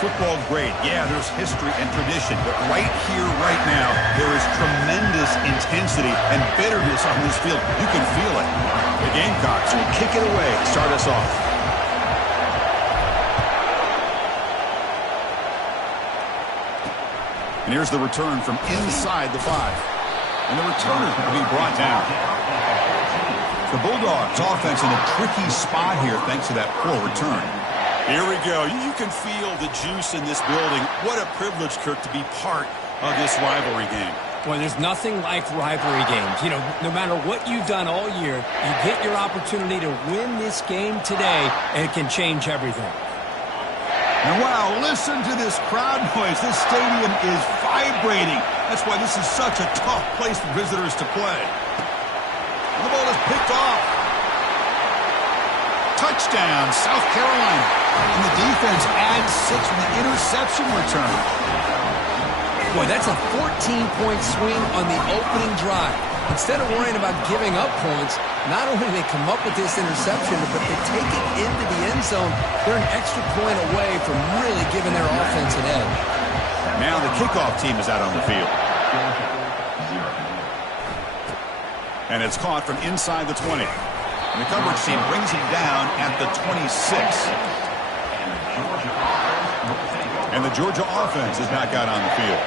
football great? Yeah, there's history and tradition, but right here, right now, there is tremendous intensity and bitterness on this field. You can feel it. The Gamecocks will kick it away to start us off. And here's the return from inside the 5. And the returner will be brought down. The Bulldogs offense in a tricky spot here thanks to that poor return. Here we go. You can feel the juice in this building. What a privilege, Kirk, to be part of this rivalry game. Well, there's nothing like rivalry games. You know, no matter what you've done all year, you get your opportunity to win this game today, and it can change everything. And wow, listen to this crowd noise. This stadium is vibrating. That's why this is such a tough place for visitors to play. And the ball is picked off. Touchdown, South Carolina. And the defense adds 6 with the interception return. Boy, that's a 14-point swing on the opening drive. Instead of worrying about giving up points, not only do they come up with this interception, but they take it into the end zone. They're an extra point away from really giving their offense an edge. Now the kickoff team is out on the field. And it's caught from inside the 20. And the coverage team brings him down at the 26. And the Georgia offense is back out on the field.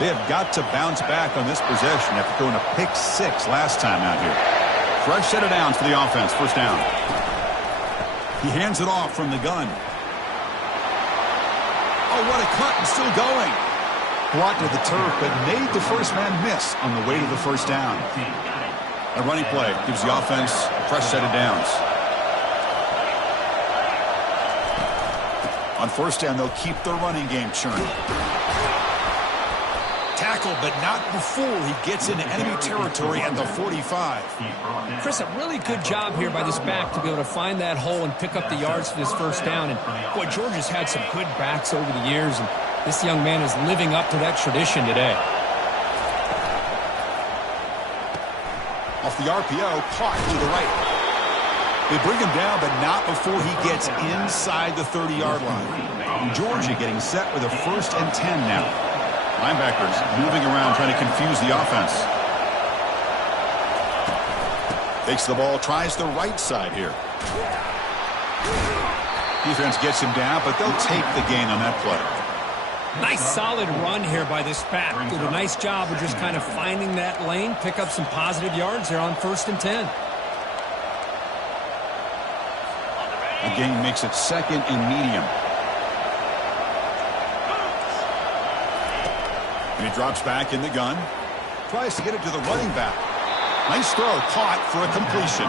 They have got to bounce back on this possession after throwing a pick 6 last time out here. Fresh set of downs for the offense. First down. He hands it off from the gun. Oh, what a cut, and still going. Brought to the turf, but made the first man miss on the way to the first down. A running play gives the offense a fresh set of downs. On first down, they'll keep their running game churning. Tackle, but not before he gets into enemy territory at the 45. Chris, a really good job here by this back to be able to find that hole and pick up the yards for this first down. And, boy, Georgia's had some good backs over the years, and this young man is living up to that tradition today. Off the RPO, caught to the right. They bring him down, but not before he gets inside the 30-yard line. Georgia getting set with a 1st and 10 now. Linebackers moving around, trying to confuse the offense. Takes the ball, tries the right side here. Defense gets him down, but they'll take the gain on that play. Nice solid run here by this back. Did a nice job of just kind of finding that lane, pick up some positive yards there on 1st and 10. The gain makes it 2nd and medium. And he drops back in the gun. Tries to get it to the running back. Nice throw, caught for a completion.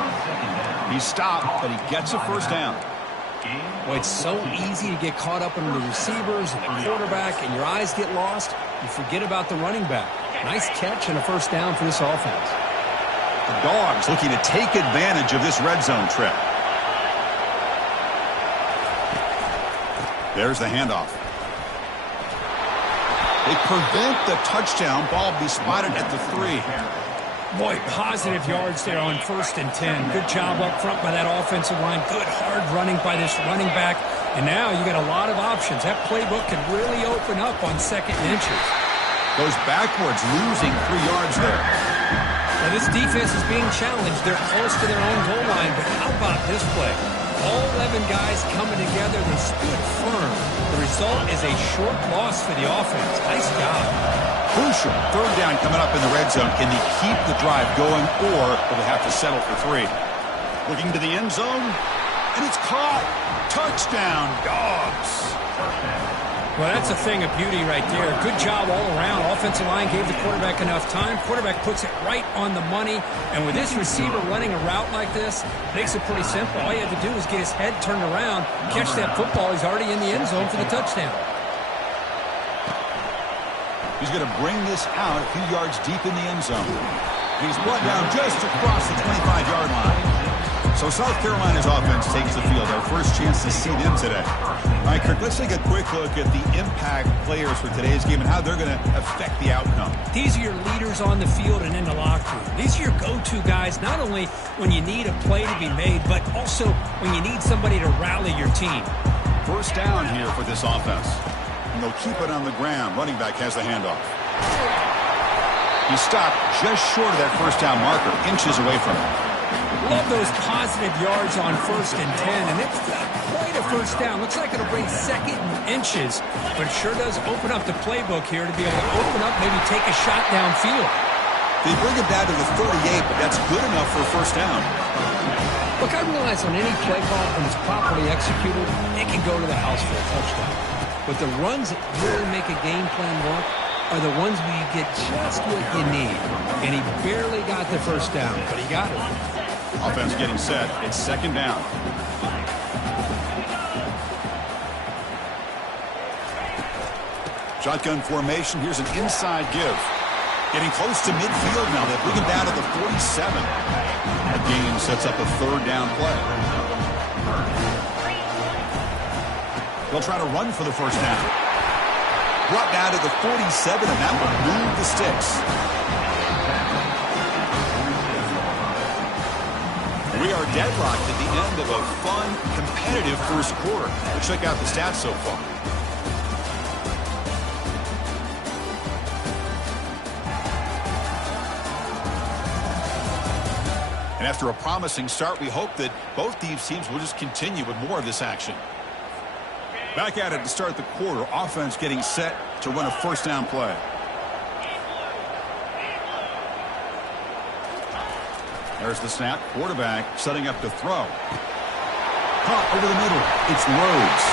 He's stopped, but he gets a first down. Boy, it's so easy to get caught up in the receivers and the quarterback, and your eyes get lost. You forget about the running back. Nice catch and a first down for this offense. The Dogs looking to take advantage of this red zone trip. There's the handoff. They prevent the touchdown. Ball be spotted at the 3. Boy, positive yards there on 1st and 10. Good job up front by that offensive line. Good hard running by this running back. And now you got a lot of options. That playbook can really open up on 2nd and inches. Goes backwards, losing 3 yards there. Now this defense is being challenged. They're close to their own goal line. But how about this play? All 11 guys coming together. They stood firm. The result is a short loss for the offense. Nice job. Crucial. 3rd down coming up in the red zone. Can they keep the drive going, or will they have to settle for 3? Looking to the end zone, and it's caught. Touchdown, Dogs. Well, that's a thing of beauty right there. Good job all around. Offensive line gave the quarterback enough time. Quarterback puts it right on the money. And with this receiver running a route like this, makes it pretty simple. All you have to do is get his head turned around, catch that football. He's already in the end zone for the touchdown. He's going to bring this out a few yards deep in the end zone. He's brought down just across the 25-yard line. So South Carolina's offense takes the field. Our first chance to see them today. All right, Kirk, let's take a quick look at the impact players for today's game and how they're going to affect the outcome. These are your leaders on the field and in the locker room. These are your go-to guys, not only when you need a play to be made, but also when you need somebody to rally your team. First down here for this offense. And they'll keep it on the ground. Running back has the handoff. He stopped just short of that first down marker, inches away from it. Love those positive yards on 1st and 10, and it's quite a first down. Looks like it'll bring second and inches, but it sure does open up the playbook here to be able to open up, maybe take a shot downfield. They bring it down to the 38, but that's good enough for a first down. Look, I realize on any play call, when it's properly executed, it can go to the house for a touchdown. But the runs that really make a game plan work are the ones where you get just what you need. And he barely got the first down, but he got it. Offense getting set. It's second down. Shotgun formation. Here's an inside give. Getting close to midfield now. They bring him down to the 47. The game sets up a third down play. They'll try to run for the first down. Brought down to the 47, and that will move the sticks. We are deadlocked at the end of a fun, competitive first quarter. Let's check out the stats so far. And after a promising start, we hope that both these teams will just continue with more of this action. Back at it to start the quarter. Offense getting set to run a first down play. There's the snap. Quarterback setting up to throw. Caught over the middle. It's Rhodes.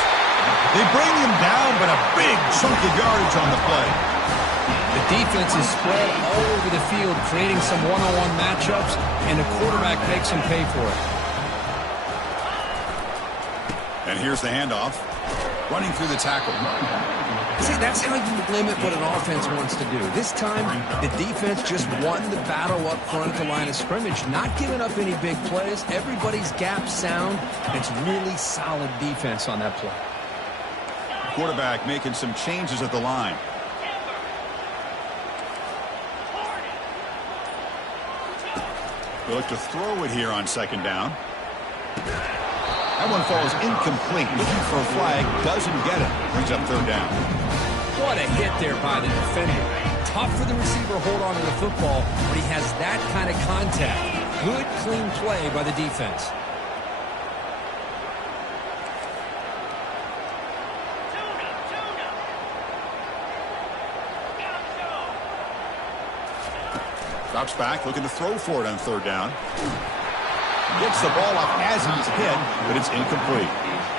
They bring him down, but a big chunk of yardage on the play. The defense is spread all over the field, creating some one-on-one matchups, and the quarterback makes them pay for it. And here's the handoff. Running through the tackle. See, that's how you limit what an offense wants to do. This time, the defense just won the battle up front at the line of scrimmage, not giving up any big plays. Everybody's gap sound. It's really solid defense on that play. Quarterback making some changes at the line. They look to throw it here on second down. That one falls incomplete. Looking for a flag. Doesn't get it. Brings up third down. What a hit there by the defender. Tough for the receiver to hold on to the football, but he has that kind of contact. Good, clean play by the defense. Drops back, looking to throw for it on third down. Gets the ball up as he's hit, but it's incomplete.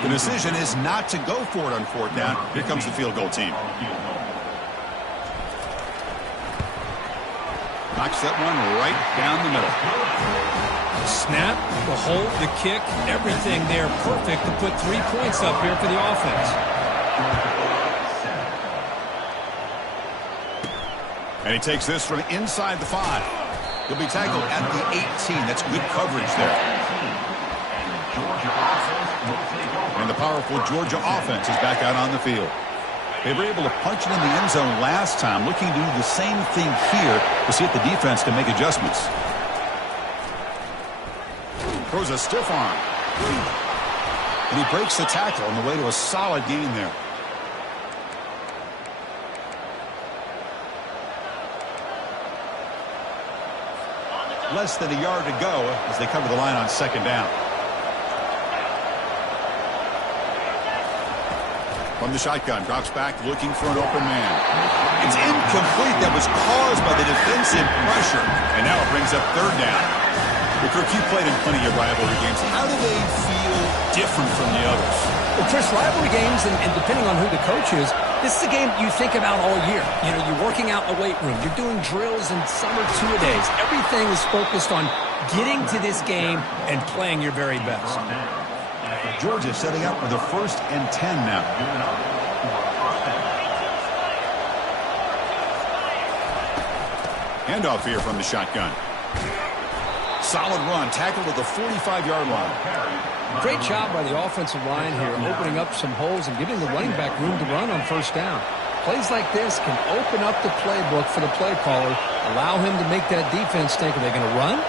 The decision is not to go for it on fourth down. Here comes the field goal team. Knocks that one right down the middle. The snap, the hold, the kick, everything there perfect to put 3 points up here for the offense. And he takes this from inside the 5. He'll be tackled at the 18. That's good coverage there. And the powerful Georgia offense is back out on the field. They were able to punch it in the end zone last time, looking to do the same thing here to see if the defense can make adjustments. Throws a stiff arm. And he breaks the tackle on the way to a solid gain there. Less than a yard to go as they cover the line on second down. From the shotgun, drops back, looking for an open man. It's incomplete. That was caused by the defensive pressure. And now it brings up third down. Well, Kirk, you played in plenty of rivalry games. How do they feel different from the others? Well, Chris, rivalry games, and depending on who the coach is, this is a game you think about all year. You know, you're working out in the weight room. You're doing drills and summer two-a-days. Everything is focused on getting to this game and playing your very best. Georgia setting up with a 1st and 10 now. Handoff here from the shotgun. Solid run, tackled at the 45-yard line. Great job by the offensive line here, opening up some holes and giving the running back room to run on first down. Plays like this can open up the playbook for the play caller, allow him to make that defense think, are they going to run?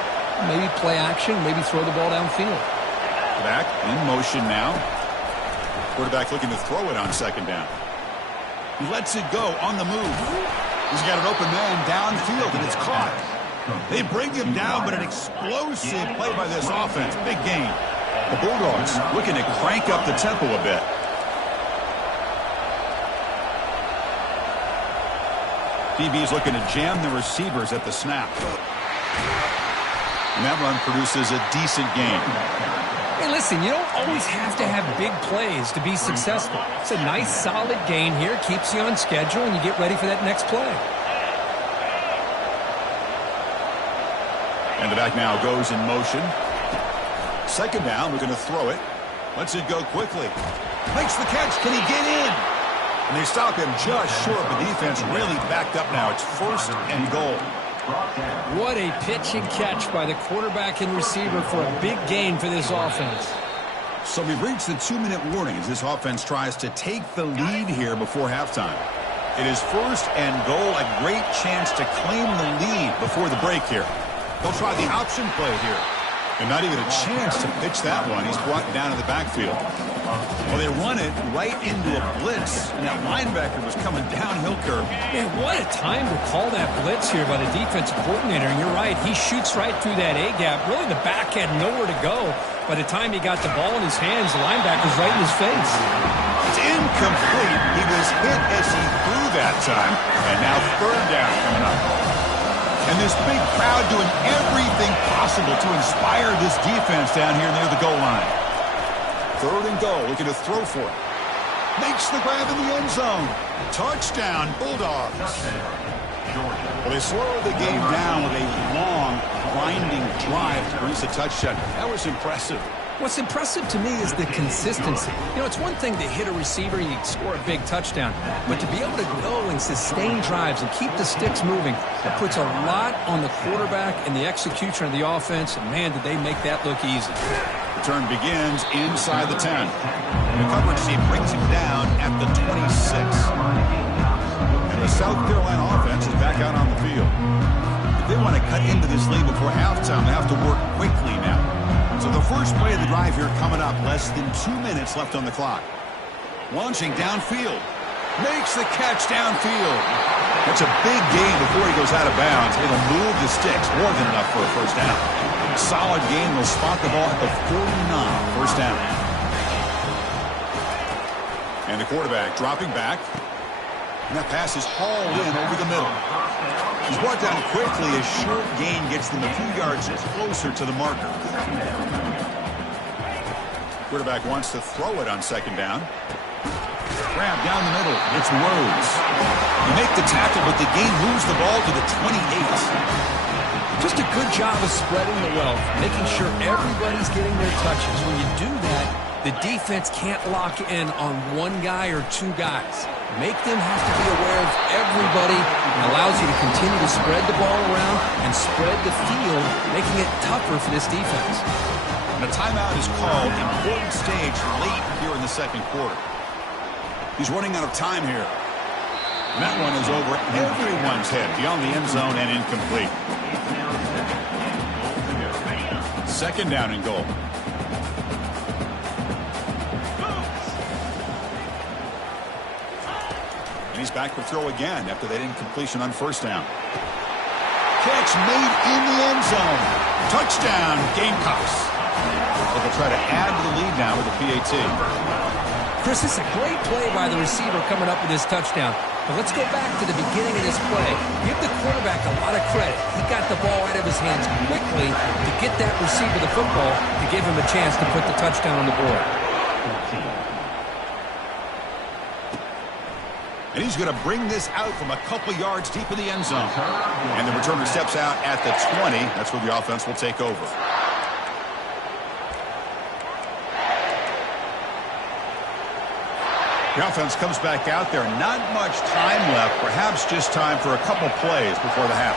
Maybe play action, maybe throw the ball downfield. Back in motion now. Quarterback looking to throw it on second down. He lets it go on the move. He's got an open man downfield, and it's caught. They bring him down, but an explosive play by this offense. Big gain. The Bulldogs looking to crank up the tempo a bit. DB's looking to jam the receivers at the snap. And that run produces a decent gain. Hey, listen, you don't always have to have big plays to be successful. It's a nice, solid gain here. Keeps you on schedule, and you get ready for that next play. And the back now goes in motion. Second down, we're going to throw it. Lets it go quickly. Makes the catch. Can he get in? And they stop him just short. The defense really backed up now. It's 1st and goal. What a pitch and catch by the quarterback and receiver for a big gain for this offense. So we've reached the 2-minute warning as this offense tries to take the lead here before halftime. It is 1st and goal, a great chance to claim the lead before the break here. They'll try the option play here. And not even a chance to pitch that one. He's brought down to the backfield. Well, they run it right into a blitz, and that linebacker was coming downhill curve. Man, what a time to call that blitz here by the defensive coordinator. And you're right, he shoots right through that A-gap. Really, the back had nowhere to go. By the time he got the ball in his hands, the linebacker's right in his face. It's incomplete. He was hit as he threw that time. And now 3rd down coming up. And this big crowd doing everything possible to inspire this defense down here near the goal line. 3rd and goal, looking to throw for it. Makes the grab in the end zone. Touchdown, Bulldogs. Well, they slow the game down with a long, grinding drive to produce a touchdown. That was impressive. What's impressive to me is the consistency. You know, it's one thing to hit a receiver and you score a big touchdown, but to be able to go and sustain drives and keep the sticks moving, that puts a lot on the quarterback and the execution of the offense, and man, did they make that look easy. The turn begins inside the 10. The coverage team brings him down at the 26. And the South Carolina offense is back out on the field. If they want to cut into this lead before halftime, they have to work quickly now. So the first play of the drive here coming up. Less than 2 minutes left on the clock. Launching downfield. Makes the catch downfield. That's a big gain before he goes out of bounds. It'll move the sticks. More than enough for a 1st down. Solid gain. Will spot the ball at the 49. 1st down. And the quarterback dropping back. And that pass is hauled in over the middle. He's brought down quickly. A short gain gets them a few yards closer to the marker. Quarterback wants to throw it on 2nd down. Grab down the middle. It's Rhodes. You make the tackle, but the gain moves the ball to the 28. Just a good job of spreading the wealth, making sure everybody's getting their touches. When you do that, the defense can't lock in on one guy or 2 guys. Make them have to be aware of everybody. It allows you to continue to spread the ball around and spread the field, making it tougher for this defense. And a timeout is called. Important stage late here in the 2nd quarter. He's running out of time here. And that one is over everyone's head, beyond the end zone and incomplete. 2nd down and goal. And he's back for throw again after that incompletion on 1st down. Catch made in the end zone. Touchdown, Gamecocks. But they'll try to add to the lead now with the PAT. Chris, it's a great play by the receiver coming up with this touchdown. But let's go back to the beginning of this play. Give the quarterback a lot of credit. He got the ball out of his hands quickly to get that receiver the football to give him a chance to put the touchdown on the board. And he's going to bring this out from a couple yards deep in the end zone. And the returner steps out at the 20. That's where the offense will take over. The offense comes back out there. Not much time left. Perhaps just time for a couple plays before the half.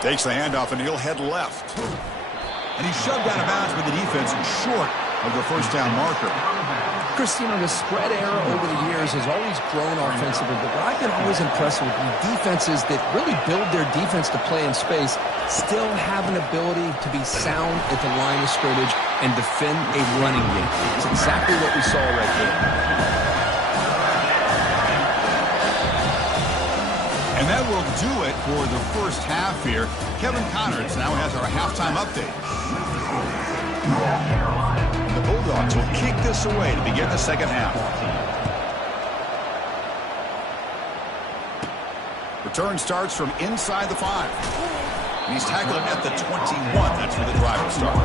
Takes the handoff, and he'll head left. And he's shoved out of bounds by the defense and short of the 1st down marker. Chris, you know, the spread era over the years has always grown offensively, but what I've been always impressed with defenses that really build their defense to play in space still have an ability to be sound at the line of scrimmage and defend a running game. It's exactly what we saw right there. And that will do it for the first half here. Kevin Connerts now has our halftime update. The Bulldogs will kick this away to begin the second half. Return starts from inside the 5. And he's tackled at the 21. That's where the drive will start.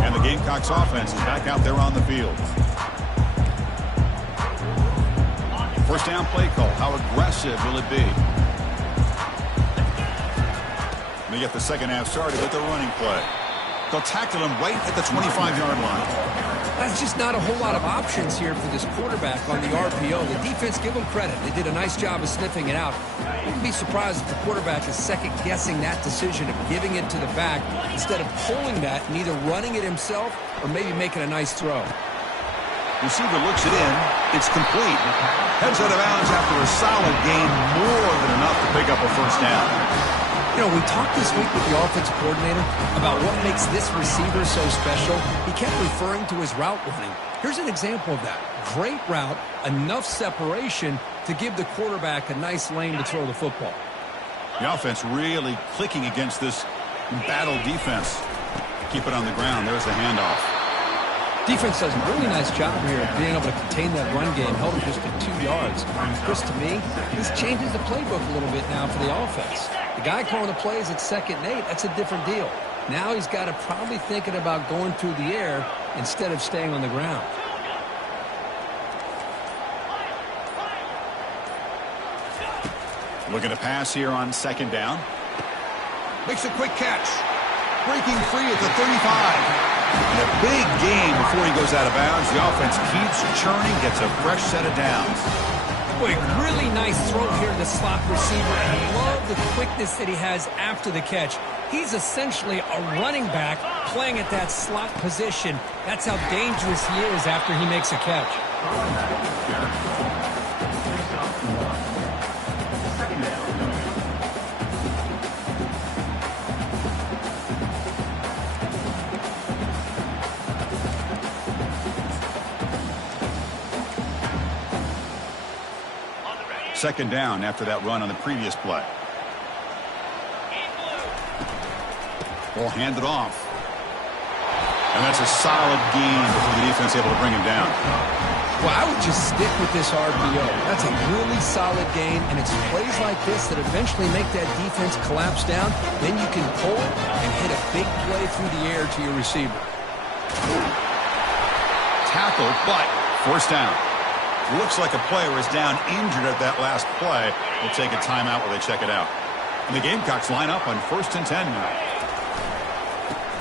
And the Gamecocks offense is back out there on the field. First down play call. How aggressive will it be? They get the second half started with the running play. They'll tackle him right at the 25-yard line. That's just not a whole lot of options here for this quarterback on the RPO. The defense, give them credit. They did a nice job of sniffing it out. Wouldn't be surprised if the quarterback is second-guessing that decision of giving it to the back instead of pulling that and either running it himself or maybe making a nice throw. Receiver looks it in. It's complete. Heads out of bounds after a solid gain, more than enough to pick up a first down. You know, we talked this week with the offensive coordinator about what makes this receiver so special. He kept referring to his route running. Here's an example of that. Great route, enough separation to give the quarterback a nice lane to throw the football. The offense really clicking against this embattled defense. Keep it on the ground. There's the handoff. Defense does a really nice job here of being able to contain that run game, held him just to 2 yards. Chris, to me, this changes the playbook a little bit now for the offense. The guy calling the plays at 2nd and 8, that's a different deal. Now he's got to probably thinking about going through the air instead of staying on the ground. Looking to pass here on 2nd down. Makes a quick catch. Breaking free at the 35. And a big gain before he goes out of bounds. The offense keeps churning, gets a fresh set of downs. Boy, really nice throw here to the slot receiver. And I love the quickness that he has after the catch. He's essentially a running back playing at that slot position. That's how dangerous he is after he makes a catch. Second down after that run on the previous play. Ball handed off. And that's a solid gain before the defense able to bring him down. Well, I would just stick with this RPO. That's a really solid gain, and it's plays like this that eventually make that defense collapse down. Then you can pull it and hit a big play through the air to your receiver. Tackled, but first down. Looks like a player is down injured at that last play. We'll take a timeout while they check it out. And the Gamecocks line up on 1st and 10 now.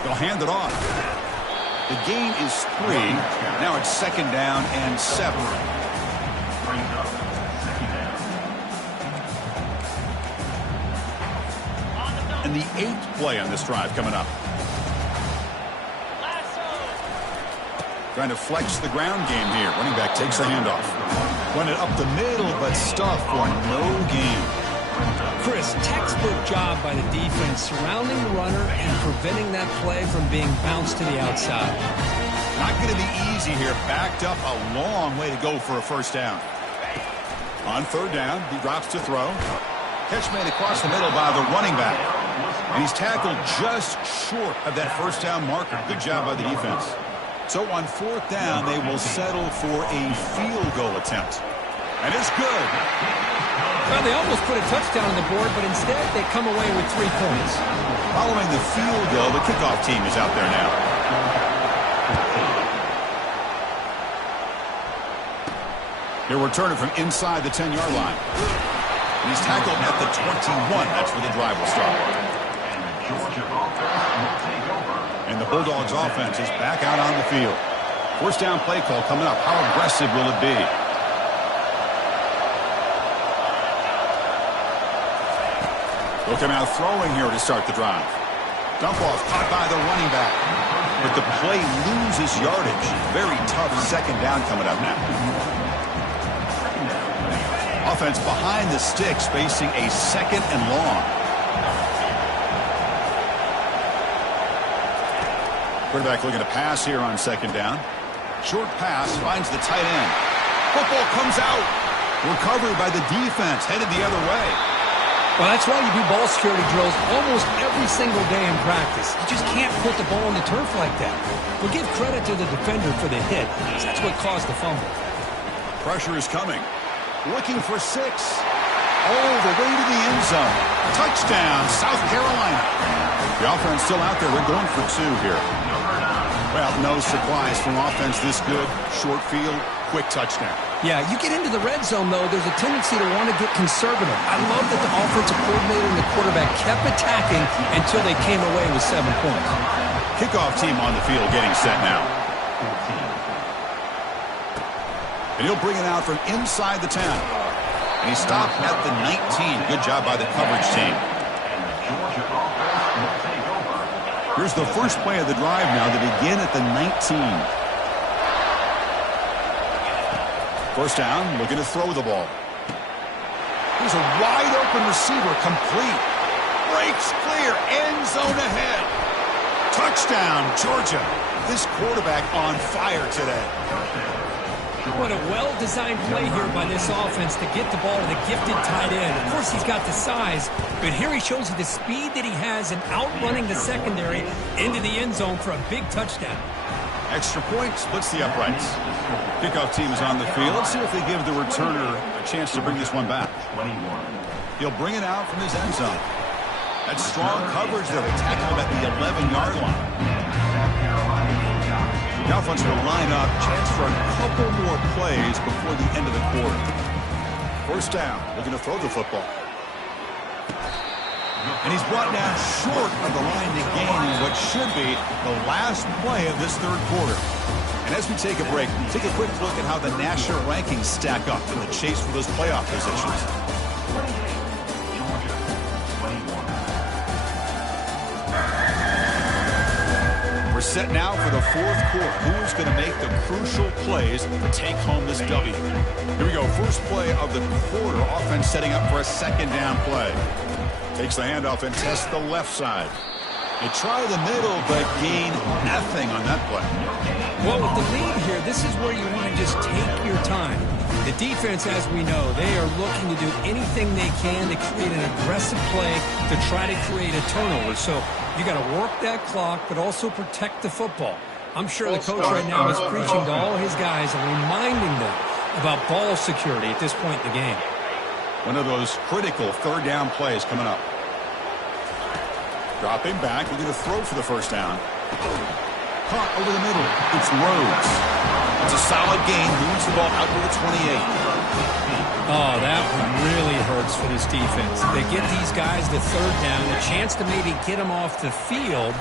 They'll hand it off. The gain is 3. Now it's 2nd down and 7. And the 8th play on this drive coming up. Trying to flex the ground game here. Running back takes the handoff. Run it up the middle, but stuffed for no gain. Chris, textbook job by the defense surrounding the runner and preventing that play from being bounced to the outside. Not going to be easy here. Backed up a long way to go for a first down. On 3rd down, he drops to throw. Catch made across the middle by the running back. And he's tackled just short of that first down marker. Good job by the defense. So on 4th down, they will settle for a field goal attempt. And it's good. Well, they almost put a touchdown on the board, but instead they come away with 3 points. Following the field goal, the kickoff team is out there now. He'll return it from inside the 10-yard line. And he's tackled at the 21. That's where the drive will start. And the Bulldogs offense is back out on the field. First down play call coming up. How aggressive will it be? They'll come out throwing here to start the drive. Dump off caught by the running back. but the play loses yardage. Very tough second down coming up now. Offense behind the sticks, facing a second and long. Quarterback looking to pass here on second down. Short pass finds the tight end. Football comes out. Recovered by the defense, headed the other way. Well, that's why you do ball security drills almost every single day in practice. You just can't put the ball on the turf like that. We'll give credit to the defender for the hit, because that's what caused the fumble. Pressure is coming. Looking for 6. All the way to the end zone. Touchdown, South Carolina. The offense still out there. We're going for 2 here. Well, no surprise from offense this good. Short field, quick touchdown. Yeah, you get into the red zone, though, there's a tendency to want to get conservative. I love that the offensive coordinator and the quarterback kept attacking until they came away with 7 points. Kickoff team on the field getting set now. And he'll bring it out from inside the 10. And he stopped at the 19. Good job by the coverage team. Here's the first play of the drive now to begin at the 19. First down, looking to throw the ball. Here's a wide open receiver, complete. Breaks clear, end zone ahead. Touchdown, Georgia. This quarterback on fire today. What a well-designed play here by this offense to get the ball to the gifted tight end. Of course, he's got the size, but here he shows you the speed that he has in outrunning the secondary into the end zone for a big touchdown. Extra point splits the uprights. Kickoff team is on the field. Let's see if they give the returner a chance to bring this one back. He'll bring it out from his end zone. That's strong coverage there. They tackle him at the 11-yard line. The offense will line up. Chance for a couple more plays before the end of the quarter. First down. Looking to throw the football. And he's brought down short of the line to gain in what should be the last play of this third quarter. And as we take a break, take a quick look at how the national rankings stack up in the chase for those playoff positions. We're set now for the fourth quarter. Who's going to make the crucial plays to take home this W? Here we go. First play of the quarter. Offense setting up for a second down play. Takes the handoff and tests the left side. They try the middle, but gain nothing on that play. Well, with the lead here, this is where you want to just take your time. The defense, as we know, they are looking to do anything they can to create an aggressive play to try to create a turnover. So you got to work that clock, but also protect the football. I'm sure the coach right now is preaching to all his guys and reminding them about ball security at this point in the game. One of those critical third down plays coming up. Dropping back, looking to throw for the first down. Caught over the middle. It's Rhodes. It's a solid gain. Moves the ball out to the 28. Oh, that one really hurts for this defense. They get these guys the third down, a chance to maybe get them off the field,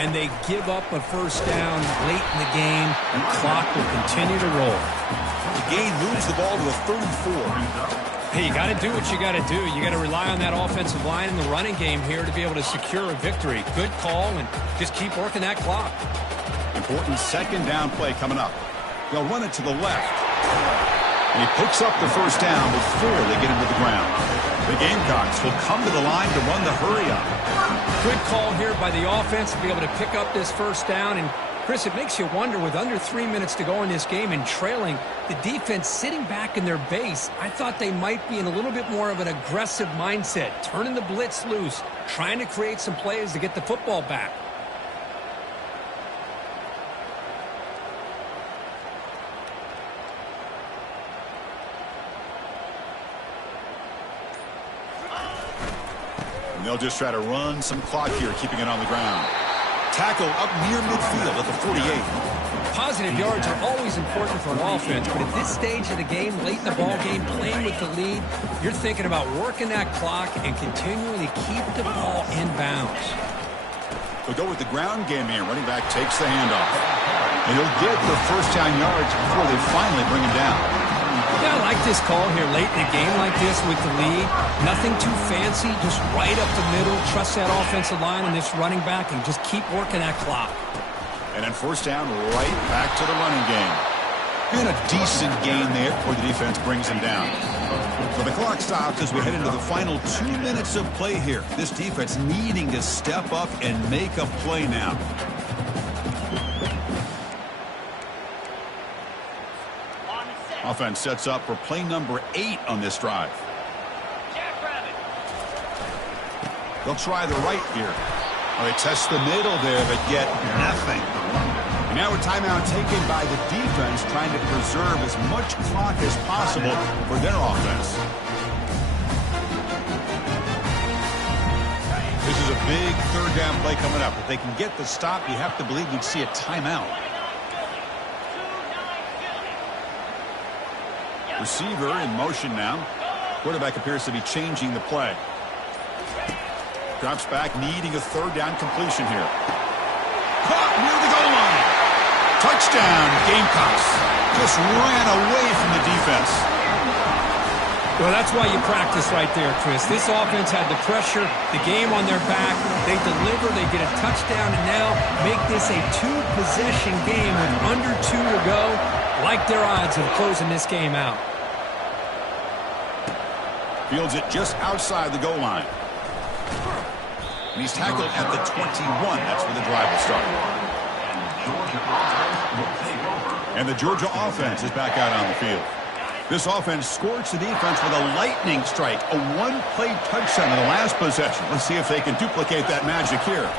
and they give up a first down late in the game, and clock will continue to roll. The gain moves the ball to the 34. Hey, you got to do what you got to do. You got to rely on that offensive line in the running game here to be able to secure a victory. Good call, and just keep working that clock. Important second down play coming up. They'll run it to the left. And he picks up the first down before they get him to the ground. The Gamecocks will come to the line to run the hurry up. Good call here by the offense to be able to pick up this first down. And Chris, it makes you wonder, with under 3 minutes to go in this game and trailing, the defense sitting back in their base, I thought they might be in a little bit more of an aggressive mindset, turning the blitz loose, trying to create some plays to get the football back. And they'll just try to run some clock here, keeping it on the ground. Tackle up near midfield at the 48. Positive yards are always important for an offense, but at this stage of the game, late in the ball game, playing with the lead, you're thinking about working that clock and continuing to keep the ball in bounds. They'll go with the ground game here. Running back takes the handoff. And he'll get the first down yards before they finally bring him down. Yeah, I like this call here late in a game like this with the lead. Nothing too fancy, just right up the middle. Trust that offensive line and this running back and just keep working that clock. And then first down, right back to the running game. And a decent gain there before the defense brings him down. So the clock stops as we head into the final 2 minutes of play here. This defense needing to step up and make a play now. Offense sets up for play number 8 on this drive. They'll try the right here. Oh, they test the middle there, but get nothing. And now a timeout taken by the defense, trying to preserve as much clock as possible for their offense. This is a big third down play coming up. If they can get the stop, you have to believe you'd see a timeout. Receiver in motion now. Quarterback appears to be changing the play. Drops back, needing a third down completion here. Caught near the goal line. Touchdown, Gamecocks. Just ran away from the defense. Well, that's why you practice right there, Chris. This offense had the pressure, the game on their back. They deliver, they get a touchdown, and now make this a 2-possession game with under 2 to go. Like their odds of closing this game out. Fields it just outside the goal line. And he's tackled at the 21. That's where the drive will start. And the Georgia offense is back out on the field. This offense scorched the defense with a lightning strike. A one-play touchdown in the last possession. Let's see if they can duplicate that magic here.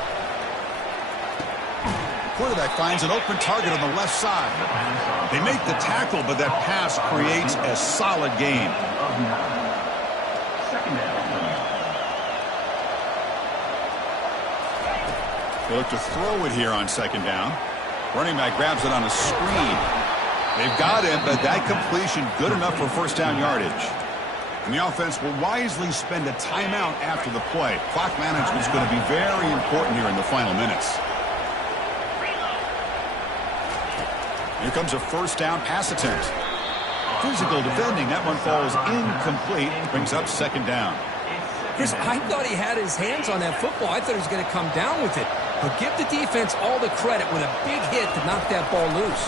Quarterback finds an open target on the left side. They make the tackle, but that pass creates a solid gain. They look to throw it here on second down. Running back grabs it on a screen. They've got him, but that completion good enough for first down yardage. And the offense will wisely spend a timeout after the play. Clock management is going to be very important here in the final minutes. Here comes a first down pass attempt. Physical defending. That one falls incomplete. Brings up second down. Chris, I thought he had his hands on that football. I thought he was going to come down with it. But give the defense all the credit with a big hit to knock that ball loose.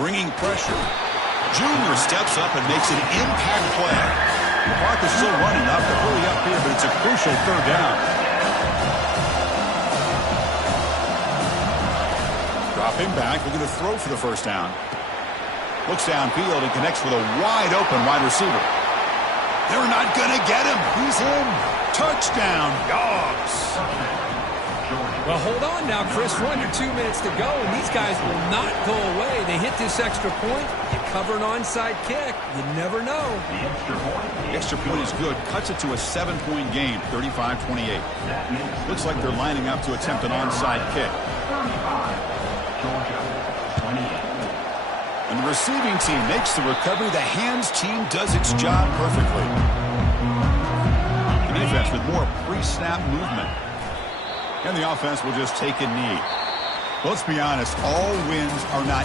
Bringing pressure. Junior steps up and makes an impact play. The clock is still running, not to hurry up here, but it's a crucial third down. Drop him back. Looking to throw for the first down. Looks downfield and connects with a wide open wide receiver. They're not going to get him. He's in. Touchdown, Dogs. Well, hold on now, Chris. We're under 2 minutes to go, and these guys will not go away. They hit this extra point. You cover an onside kick. You never know. The extra point is good. Cuts it to a 7-point game, 35-28. Looks like they're lining up to attempt an onside kick. And the receiving team makes the recovery. The hands team does its job perfectly. The defense with more pre-snap movement. And the offense will just take a knee. Let's be honest, all wins are not